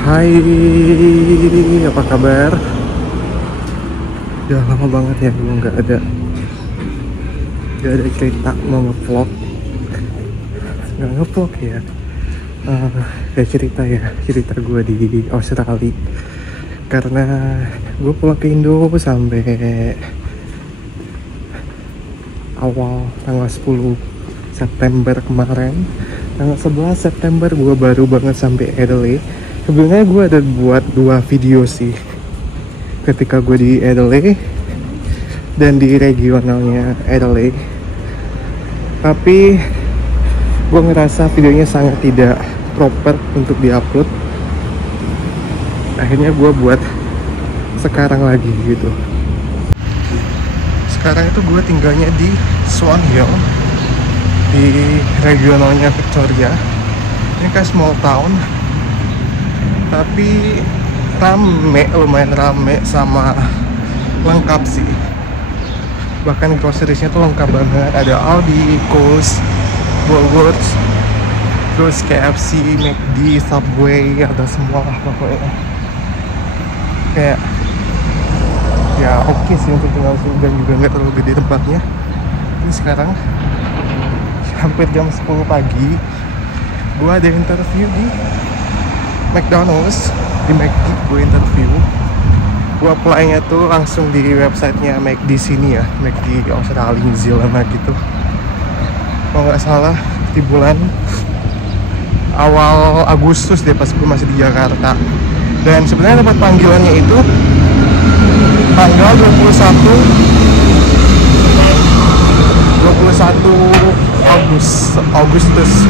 Hai, apa kabar? Udah lama banget ya gue nggak ada cerita mau ngevlog. Nggak ngevlog ya. Ya cerita gue di Australia. Karena gue pulang ke Indo sampai awal tanggal 10 September kemarin. Tanggal 11 September gue baru banget sampai Adelaide. Sebenarnya gue ada buat 2 video sih ketika gue di Adelaide dan di regionalnya Adelaide, tapi gue ngerasa videonya sangat tidak proper untuk diupload. Akhirnya gue buat sekarang lagi gitu. Sekarang itu gue tinggalnya di Swan Hill di regionalnya Victoria. Ini kayak small town tapi lumayan rame sama lengkap sih. Bahkan groceries-nya tuh lengkap banget. Ada Aldi, Coles, Woolworths, terus KFC, McD, Subway, ada semua lah pokoknya. Kayak ya oke sih untuk tinggal sini dan juga nggak terlalu gede tempatnya. Ini sekarang hampir jam 10 pagi. Gua ada interview di McDonald's, di McD gue interview. Gue apply-nya tuh langsung di websitenya McD sini ya, McD Australia, New Zealand gitu. Kalau nggak salah di bulan awal Agustus deh, pas gue masih di Jakarta. Dan sebenarnya tempat panggilannya itu tanggal 21 Agustus.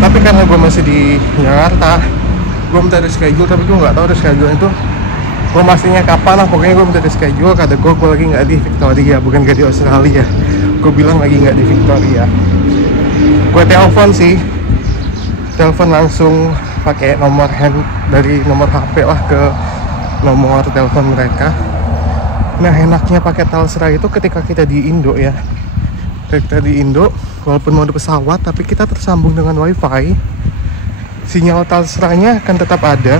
Tapi karena gue masih di Jakarta, gue minta reschedule, tapi gue nggak tahu reschedule itu gue pastinya kapan lah. Pokoknya gue minta reschedule, kata gue lagi nggak di Victoria, bukan nggak di Australia. Gue bilang lagi nggak di Victoria. Gue telepon langsung pakai nomor dari nomor HP lah ke nomor telepon mereka. Nah, enaknya pakai Telstra itu ketika kita di Indo ya, ketika di Indo walaupun mode pesawat tapi kita tersambung dengan WiFi, sinyal Telstra-nya akan tetap ada,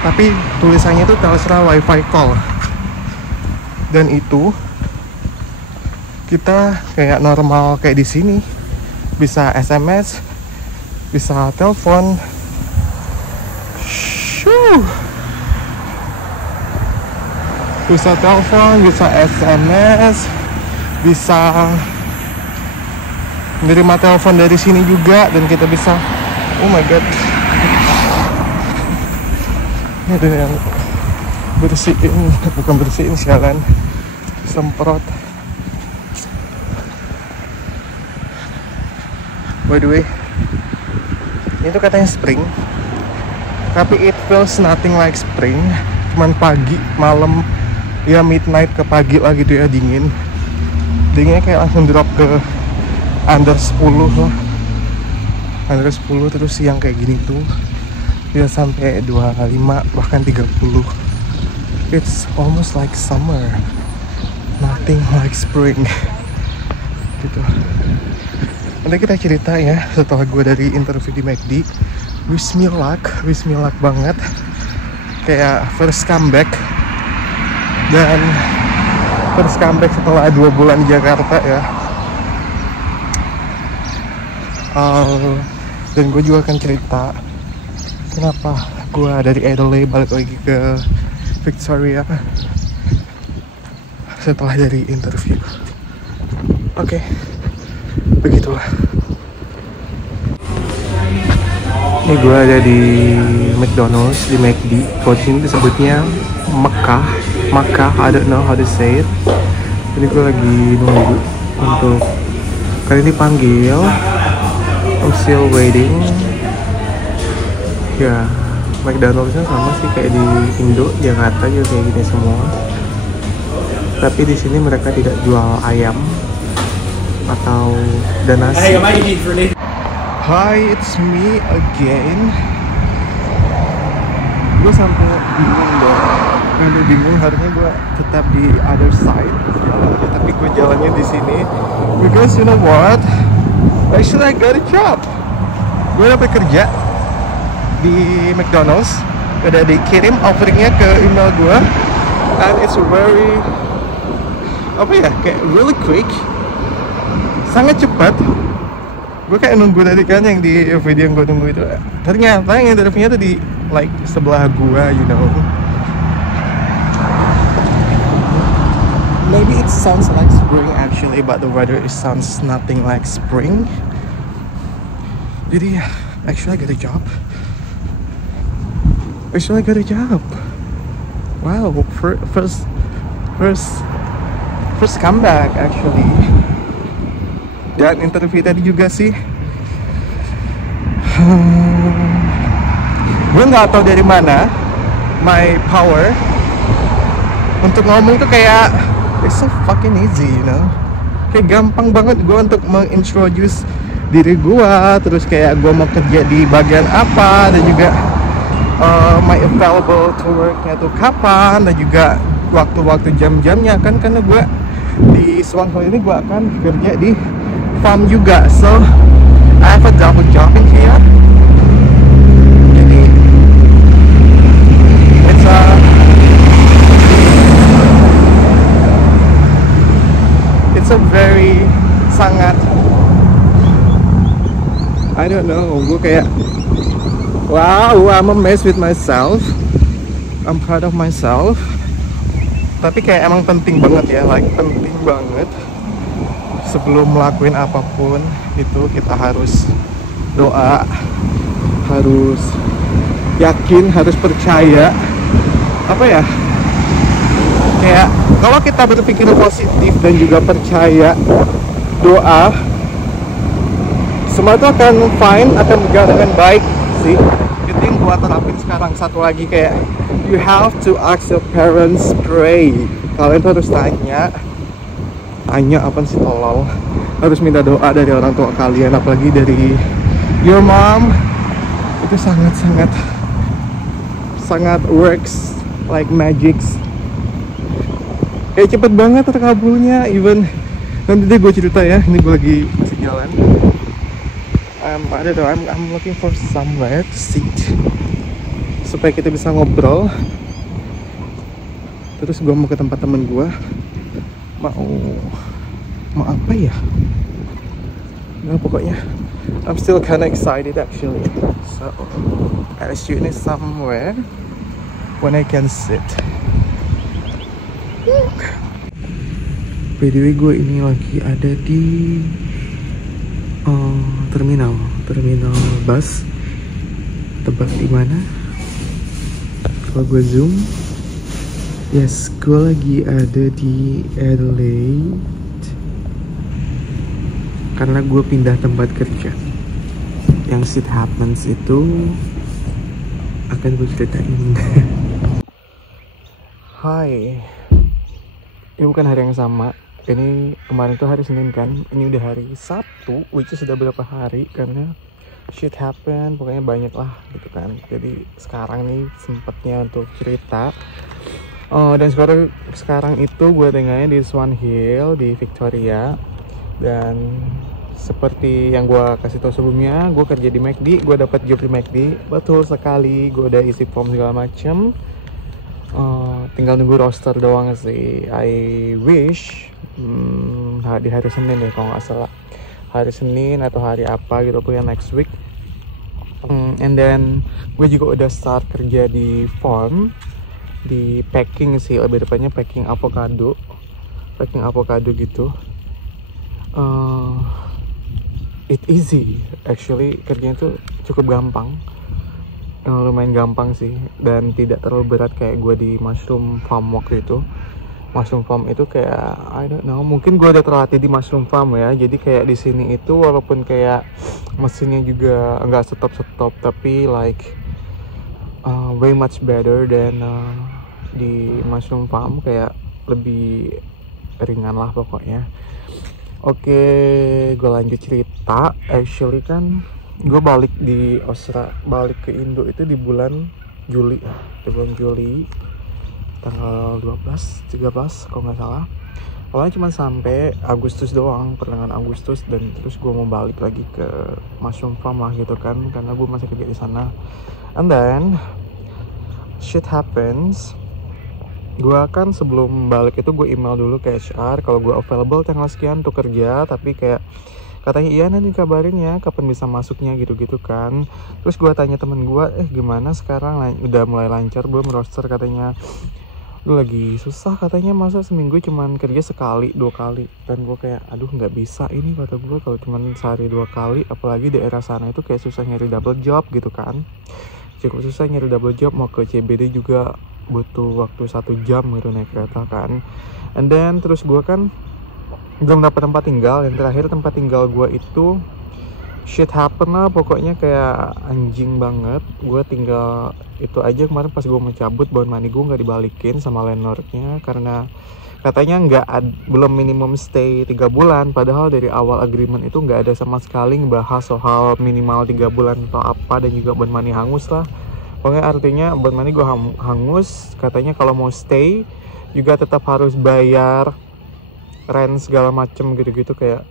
tapi tulisannya itu Telstra Wi-Fi call. Dan itu kita kayak normal kayak di sini, bisa SMS, bisa telepon, bisa telepon, bisa SMS, bisa menerima telepon dari sini juga, dan kita bisa, oh my god, ini ada yang bersihin sialan, semprot. By the way, ini tuh katanya spring, tapi it feels nothing like spring. Cuman pagi, malam, ya midnight ke pagi lah gitu ya, dinginnya kayak langsung drop ke under 10 lah, under 10. Terus siang kayak gini tuh bisa sampai 25 bahkan 30. It's almost like summer, nothing like spring gitu. Nanti kita cerita ya setelah gue dari interview di McD. Wish me luck banget, kayak first comeback, dan first comeback setelah 2 bulan di Jakarta ya. Dan gue juga akan cerita kenapa gue dari Adelaide balik lagi ke Victoria setelah dari interview. Oke, begitulah. Ini gue ada di McDonald's, di McD. Kalau di sini disebutnya Makkah, I don't know how to say it. Jadi gue lagi nunggu untuk kali ini panggil. I'm still waiting. Ya, McDonald's-nya sama sih kayak di Indo, Jakarta juga kayak gini semua. Tapi di sini mereka tidak jual ayam atau nasi. Hi, it's me again. Gue sampai bingung dong. Kalau bingung harusnya gue tetap di other side jalannya, tapi gue jalannya di sini because you know what? Actually I got a job. Gue dapet kerja di McDonald's udah dikirim offeringnya ke email gue, and it's very apa ya, kayak really quick, sangat cepat. Gue kayak nunggu tadi kan yang di video yang gue tunggu itu, ternyata yang interviewnya tuh di like sebelah gue, you know. Maybe it sounds like spring actually, but the weather it sounds nothing like spring. Jadi actually I got a job. Wow, first comeback actually. Dan interview tadi juga sih, gue nggak tahu dari mana my power untuk ngomong tuh kayak it's so fucking easy, you know. Kayak gampang banget gue untuk mengintroduce diri gue, terus kayak gue mau kerja di bagian apa, dan juga my available to worknya tuh kapan, dan juga waktu-waktu jam-jamnya kan, karena gue di Swan Hill ini gue akan kerja di farm juga, so I have a double job in here. Jadi it's a very sangat, I don't know, gue kayak wow, I'm amazed with myself, I'm proud of myself. Tapi kayak emang penting banget ya, like penting banget sebelum melakukan apapun itu kita harus doa, harus yakin, harus percaya. Apa ya, kayak kalau kita berpikir positif dan juga percaya, doa, semua itu akan fine, akan berjalan dengan baik sih. Itu yang gua terapin sekarang. Satu lagi kayak you have to ask your parents pray. Kalian tuh harus tanya apa sih, tolol, harus minta doa dari orang tua kalian, apalagi dari your mom. Itu sangat works like magics. Kayak cepet banget terkabulnya. Even nanti deh gue cerita ya, ini gue lagi masih jalan. I don't know, I'm looking for somewhere to sit supaya kita bisa ngobrol. Terus gue mau ke tempat temen gue, mau apa ya? Nah, pokoknya I'm still kinda excited actually. So I'll shoot in somewhere when I can sit. By the way, gue ini lagi ada di terminal bus. Tebak di mana? Kalau gue zoom, yes, gue lagi ada di Adelaide karena gue pindah tempat kerja. Yang shit happens itu akan gue ceritain. Hai, ini bukan hari yang sama. Ini kemarin tuh hari Senin kan, ini udah hari Sabtu, which is sudah berapa hari, karena shit happen, pokoknya banyak lah gitu kan. Jadi sekarang nih sempatnya untuk cerita. Dan sekarang itu gue tinggalnya di Swan Hill di Victoria. Dan seperti yang gue kasih tau sebelumnya, gue kerja di McD, gue dapat job di McD. Betul sekali, gue udah isi form segala macem. Tinggal nunggu roster doang sih. I wish di hari Senin ya kalau nggak salah, hari Senin atau hari apa gitu, pokoknya next week. And then gue juga udah start kerja di farm, di packing sih, lebih depannya packing avocado gitu. It easy actually, kerjanya tuh cukup gampang. Lumayan gampang sih, dan tidak terlalu berat kayak gue di mushroom farm waktu itu. Mushroom farm itu kayak I don't know, mungkin gue udah terlatih di mushroom farm ya. Jadi kayak di sini itu walaupun kayak mesinnya juga nggak stop, tapi like way much better than di mushroom farm, kayak lebih ringan lah pokoknya. Oke, gue lanjut cerita. Actually kan gue balik ke Indo itu di bulan Juli, tanggal 13 kalau nggak salah. Awalnya cuma sampai Agustus doang, pertengahan Agustus, dan terus gue mau balik lagi ke mushroom farm lah gitu kan, karena gue masih kerja di sana. And then shit happens. Gue kan sebelum balik itu gue email dulu ke HR kalau gue available tanggal sekian untuk kerja, tapi kayak katanya iya nanti kabarin ya kapan bisa masuknya gitu-gitu kan. Terus gue tanya temen gue, gimana sekarang udah mulai lancar belum roster, katanya lu lagi susah katanya, masa seminggu cuman kerja sekali 2 kali. Dan gue kayak aduh nggak bisa ini, kata gue kalau cuman sehari 2 kali, apalagi daerah sana itu kayak susah nyari double job gitu kan, cukup susah nyari double job. Mau ke CBD juga butuh waktu 1 jam gitu naik kereta kan. And then terus gue kan belum dapat tempat tinggal. Yang terakhir tempat tinggal gue itu shit happen lah pokoknya, kayak anjing banget. Gue tinggal itu aja kemarin pas gue mau cabut, bond money gue nggak dibalikin sama landlordnya karena katanya belum minimum stay 3 bulan, padahal dari awal agreement itu nggak ada sama sekali ngebahas soal minimal 3 bulan atau apa, dan juga bond money hangus lah. Pokoknya artinya bond money gue hangus. Katanya kalau mau stay juga tetap harus bayar rent segala macem gitu-gitu. Kayak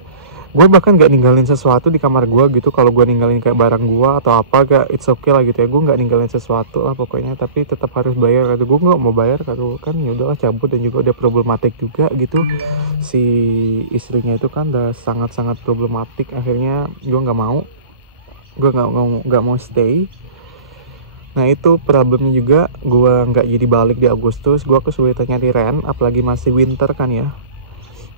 gue bahkan gak ninggalin sesuatu di kamar gue gitu. Kalau gue ninggalin kayak barang gue atau apa, gak it's okay lah gitu ya, gue gak ninggalin sesuatu lah pokoknya, tapi tetap harus bayar. Kata gue gak mau bayar, kata kan ya udahlah cabut. Dan juga udah problematik juga gitu, si istrinya itu kan udah sangat-sangat problematik. Akhirnya gue gak mau stay. Nah itu problemnya juga, gue nggak jadi balik di Agustus. Gue kesulitan nyari rent, apalagi masih winter kan ya.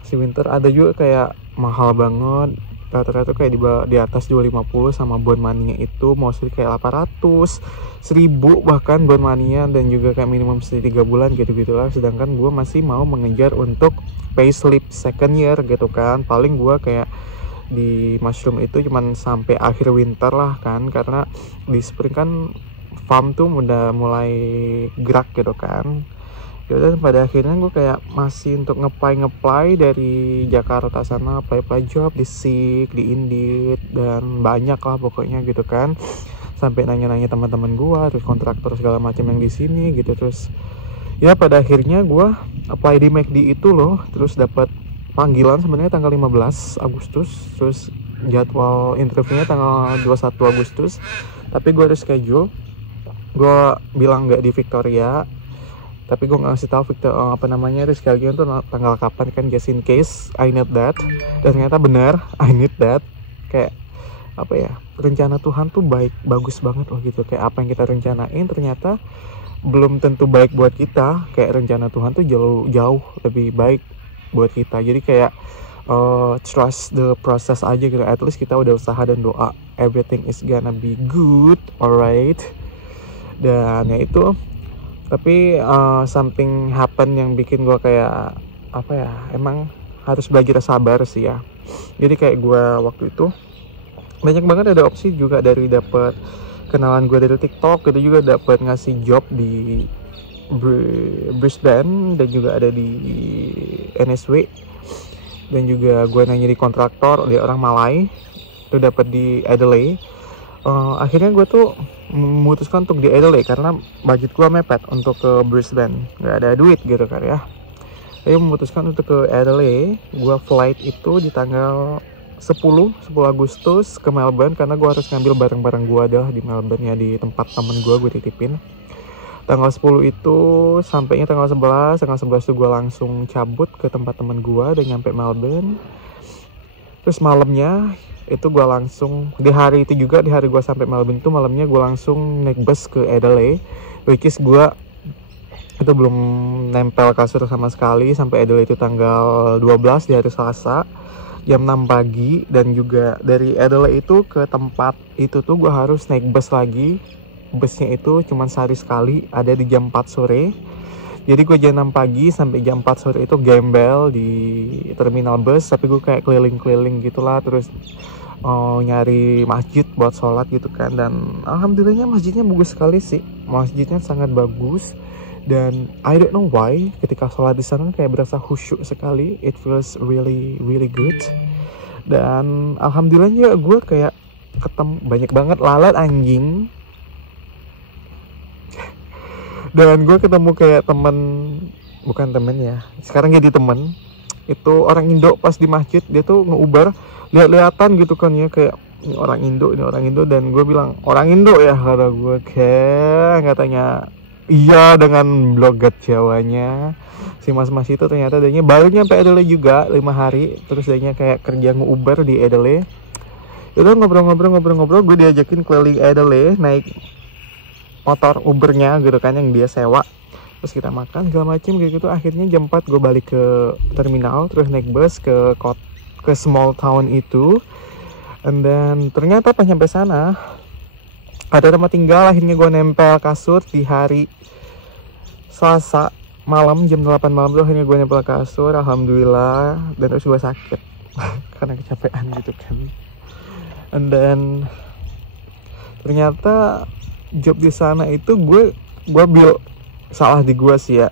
Si winter ada juga kayak mahal banget, rata-rata kayak di atas 250, sama bond money-nya itu mostly kayak 800, 1000 bahkan bond money-nya, dan juga kayak minimum 3 bulan gitu-gitulah. Sedangkan gue masih mau mengejar untuk payslip second year gitu kan. Paling gue kayak di mushroom itu cuman sampai akhir winter lah kan, karena di spring kan farm tuh udah mulai gerak gitu kan. Dan pada akhirnya gue kayak masih untuk ngeplay dari Jakarta sana, apply job di Seek, di Indeed, dan banyak lah pokoknya gitu kan. Sampai nanya-nanya teman-teman gue, terus kontraktor segala macam yang di sini gitu. Terus ya pada akhirnya gue apply di McD itu loh, terus dapat panggilan sebenarnya tanggal 15 Agustus, terus jadwal interviewnya tanggal 21 Agustus, tapi gue harus schedule. Gue bilang nggak di Victoria, tapi gue nggak ngasih tahu reschedule itu tanggal kapan kan, just in case I need that. Dan ternyata benar, I need that. Kayak apa ya, rencana Tuhan tuh bagus banget loh gitu. Kayak apa yang kita rencanain ternyata belum tentu baik buat kita. Kayak rencana Tuhan tuh jauh lebih baik buat kita. Jadi kayak trust the process aja gitu. At least kita udah usaha dan doa, everything is gonna be good, alright. Dan ya itu, tapi something happen yang bikin gue kayak apa ya, emang harus belajar sabar sih ya. Jadi kayak gue waktu itu banyak banget ada opsi juga, dari dapet kenalan gue dari TikTok gitu, juga dapet ngasih job di Brisbane, dan juga ada di NSW, dan juga gue nanya di kontraktor, dia orang Malay, itu dapet di Adelaide. Akhirnya gue tuh memutuskan untuk di Adelaide karena budget gue mepet untuk ke Brisbane, nggak ada duit gitu kan ya. Saya memutuskan untuk ke Adelaide. Gue flight itu di tanggal 10 Agustus ke Melbourne, karena gue harus ngambil barang-barang gue adalah di Melbourne ya, di tempat temen gue titipin. Tanggal 10 itu sampainya tanggal 11 tuh gue langsung cabut ke tempat temen gue dan nyampe Melbourne. Terus malamnya itu gue langsung, di hari itu juga, di hari gue sampai Melbourne itu malamnya gue langsung naik bus ke Adelaide, which is gue itu belum nempel kasur sama sekali. Sampai Adelaide itu tanggal 12 di hari Selasa jam 6 pagi. Dan juga dari Adelaide itu ke tempat itu tuh gue harus naik bus lagi. Busnya itu cuma sehari sekali, ada di jam 4 sore. Jadi gue jam 6 pagi sampai jam 4 sore itu gembel di terminal bus, tapi gue kayak keliling-keliling gitulah, terus nyari masjid buat sholat gitu kan. Dan alhamdulillahnya masjidnya bagus sekali sih, masjidnya sangat bagus. Dan I don't know why ketika sholat di sana kayak berasa khusyuk sekali, it feels really good. Dan alhamdulillahnya gue kayak ketemu banyak banget lalat anjing. Dan gue ketemu kayak bukan temen ya, sekarang jadi temen, itu orang Indo. Pas di masjid dia tuh ngeubar, lihat-lihatan gitu kan ya, kayak ini orang Indo. Dan gue bilang orang Indo ya, kata gue, katanya Iya, dengan logat Jawanya si mas-mas itu ternyata adanya baru nyampe Adelaide juga 5 hari, terus adanya kayak kerja nge-Uber di Adelaide. Udah ngobrol-ngobrol, gue diajakin keliling Adelaide naik motor Ubernya gitu kan yang dia sewa, terus kita makan segala macem kayak gitu. Akhirnya jam 4 gue balik ke terminal, terus naik bus ke small town itu. And then ternyata pas nyampe sana ada tempat tinggal. Akhirnya gue nempel kasur di hari Selasa malam jam 8 malam tuh. Akhirnya gue nempel kasur, alhamdulillah. Dan terus gue sakit karena kecapean gitu kan. And then ternyata job di sana itu gue salah di gue sih ya,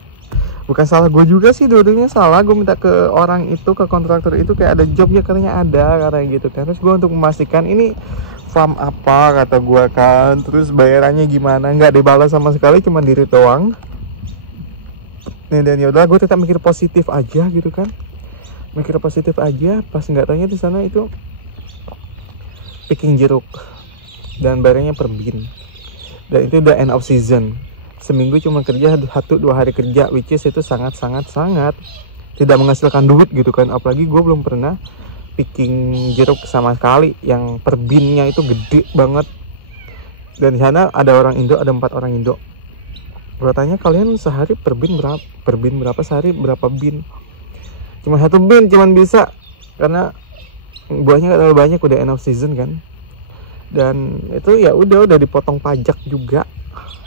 bukan salah gue juga sih, dua-duanya salah. Gue minta ke orang itu, ke kontraktor itu, kayak ada job ya katanya ada karena gitu kan. Terus gue untuk memastikan ini farm apa kata gue kan, terus bayarannya gimana, nggak dibalas sama sekali, cuma diri doang. Dan yaudah gue tetap mikir positif aja gitu kan, mikir positif aja. Pas nggak tanya di sana itu picking jeruk dan bayarnya per bin, dan itu udah end of season. Seminggu cuma kerja 1-2 hari kerja, which is itu sangat tidak menghasilkan duit gitu kan. Apalagi gue belum pernah picking jeruk sama sekali yang per binnya itu gede banget. Dan di sana ada orang Indo, ada 4 orang Indo. Gue tanya, kalian sehari per bin berapa, sehari berapa bin? Cuma 1 bin cuman bisa, karena buahnya gak terlalu banyak, udah end of season kan. Dan itu ya udah dipotong pajak juga,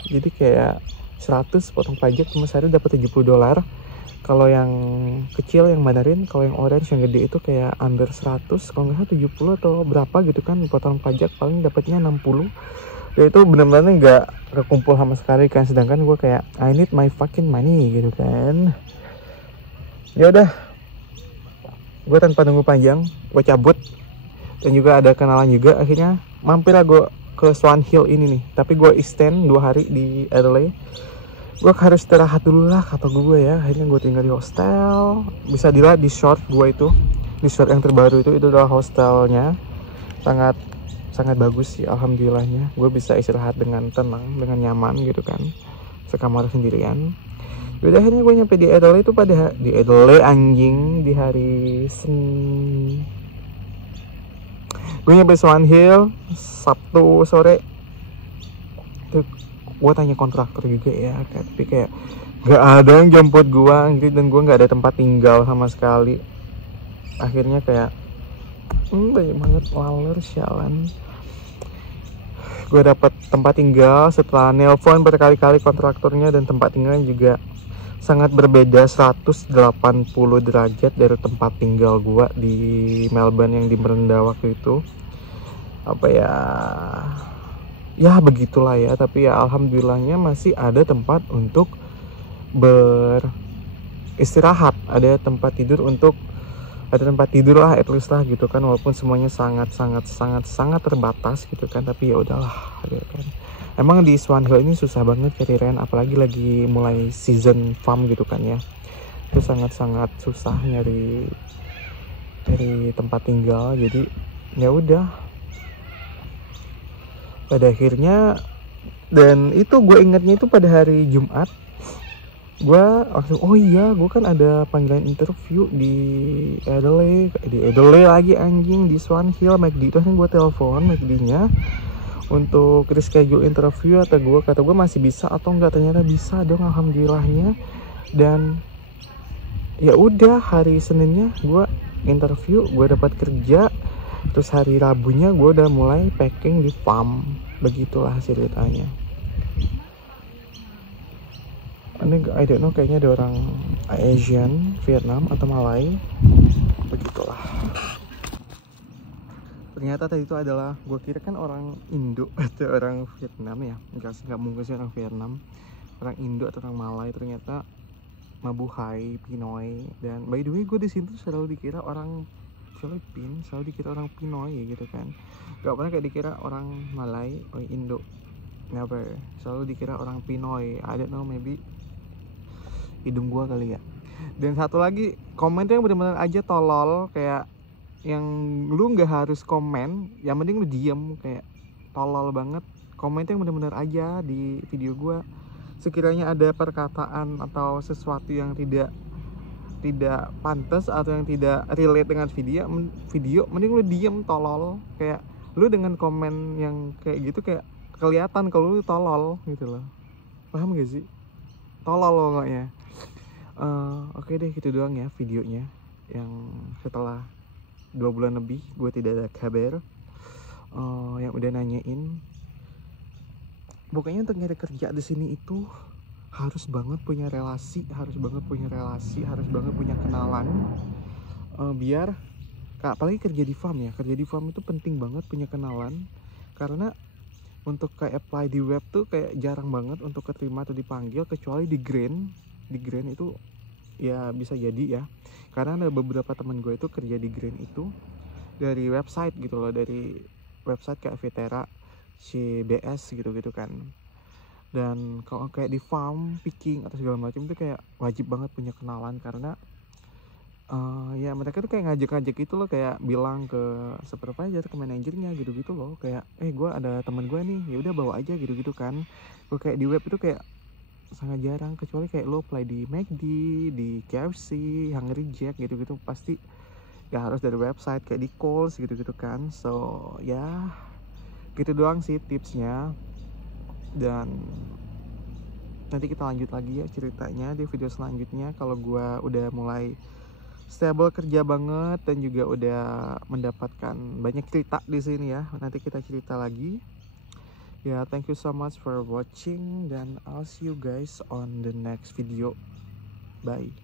jadi kayak 100 potong pajak, cuma sehari dapat $70. Kalau yang kecil yang Mandarin, kalau yang orange yang gede itu kayak under 100, kalau nggak salah 70 atau berapa gitu kan, potong pajak paling dapatnya 60. Ya itu benar-benar nggak kekumpul sama sekali kan. Sedangkan gue kayak I need my fucking money gitu kan. Ya udah, gue tanpa nunggu panjang gue cabut. Dan juga ada kenalan juga, akhirnya mampir lah gue ke Swan Hill ini nih. Tapi gue extend 2 hari di Adelaide. Gue harus istirahat dulu lah kata gue ya. Akhirnya gue tinggal di hostel. Bisa dilihat di short gue itu, di short yang terbaru itu adalah hostelnya. Sangat bagus sih alhamdulillahnya. Gue bisa istirahat dengan tenang, dengan nyaman gitu kan, sekamar sendirian. Udah akhirnya gue nyampe di Adelaide itu di Adelaide anjing di hari Senin. Gue nyampe Swan Hill Sabtu sore. Tuh, gue tanya kontraktor juga ya, tapi kayak gak ada yang jemput gue gitu, dan gue gak ada tempat tinggal sama sekali. Akhirnya kayak banyak banget laler sialan. Gue dapat tempat tinggal setelah nelpon berkali-kali kontraktornya, dan tempat tinggalnya juga sangat berbeda 180 derajat dari tempat tinggal gue di Melbourne yang di merendah waktu itu. Apa ya begitulah ya. Tapi ya alhamdulillahnya masih ada tempat untuk beristirahat, ada tempat tidur lah at least lah gitu kan, walaupun semuanya sangat terbatas gitu kan. Tapi ya udahlah gitu kan. Emang di Swan Hill ini susah banget cari rent, apalagi lagi mulai season farm gitu kan ya. Itu sangat susah nyari tempat tinggal. Jadi ya udah pada akhirnya, dan itu gue ingatnya itu pada hari Jumat. Gue langsung, oh iya gue kan ada panggilan interview di Adelaide lagi anjing, di Swan Hill McD itu. Kan gue telepon McD nya untuk reschedule interview, kata gue masih bisa atau enggak. Ternyata bisa dong alhamdulillahnya. Dan ya udah hari Seninnya gue interview, gue dapat kerja. Terus hari Rabunya gue udah mulai packing di farm. Begitulah ceritanya. I don't know, kayaknya ada orang Asian, Vietnam atau Malay. Begitulah. Ternyata tadi itu adalah, gue kira kan orang Indo atau orang Vietnam ya. Enggak mungkin sih orang Vietnam, orang Indo atau orang Malay. Ternyata Mabuhay, Pinoy. Dan by the way gue di sini selalu dikira orang Filipina, selalu dikira orang Pinoy gitu kan. Gak pernah kayak dikira orang Malay or Indo, never. Selalu dikira orang Pinoy. I don't know, maybe hidung gua kali ya. Dan satu lagi, komennya yang bener-bener aja tolol, kayak yang lu nggak harus komen, yang penting lu diem, kayak tolol banget. Komennya yang bener-bener aja di video gua. sekiranya ada perkataan atau sesuatu yang tidak pantas atau yang tidak relate dengan video, mending lu diem, tolol. Kayak lu dengan komen yang kayak gitu kayak kelihatan kalau lu tolol gitu loh. Paham gak sih? Tolol loh pokoknya. Oke deh, gitu doang ya videonya. Yang setelah 2 bulan lebih gue tidak ada kabar. Yang udah nanyain, pokoknya untuk nyari kerja di sini itu harus banget punya relasi, harus banget punya kenalan, biar apalagi kerja di farm ya, kerja di farm itu penting banget punya kenalan. Karena untuk kayak apply di web tuh kayak jarang banget untuk keterima atau dipanggil, kecuali di Grain itu ya bisa jadi ya, karena ada beberapa teman gue itu kerja di Grain itu dari website gitu loh, dari website kayak Vetera, CBS gitu-gitu kan. Dan kalau kayak di farm, picking atau segala macam itu kayak wajib banget punya kenalan, karena ya mereka tuh kayak ngajak-ngajak gitu loh, kayak bilang ke supervisor, ke manajernya gitu-gitu loh, kayak gue ada teman gue nih, ya udah bawa aja gitu-gitu kan. Gue kayak di web itu kayak sangat jarang, kecuali kayak lo apply di McD, di KFC, Hungry Jack gitu-gitu, pasti ya harus dari website, kayak di Kohl's gitu-gitu kan. So ya gitu doang sih tipsnya, dan nanti kita lanjut lagi ya ceritanya di video selanjutnya kalau gue udah mulai stable kerja banget dan juga udah mendapatkan banyak cerita di sini ya. Nanti kita cerita lagi ya. Thank you so much for watching, dan I'll see you guys on the next video. Bye.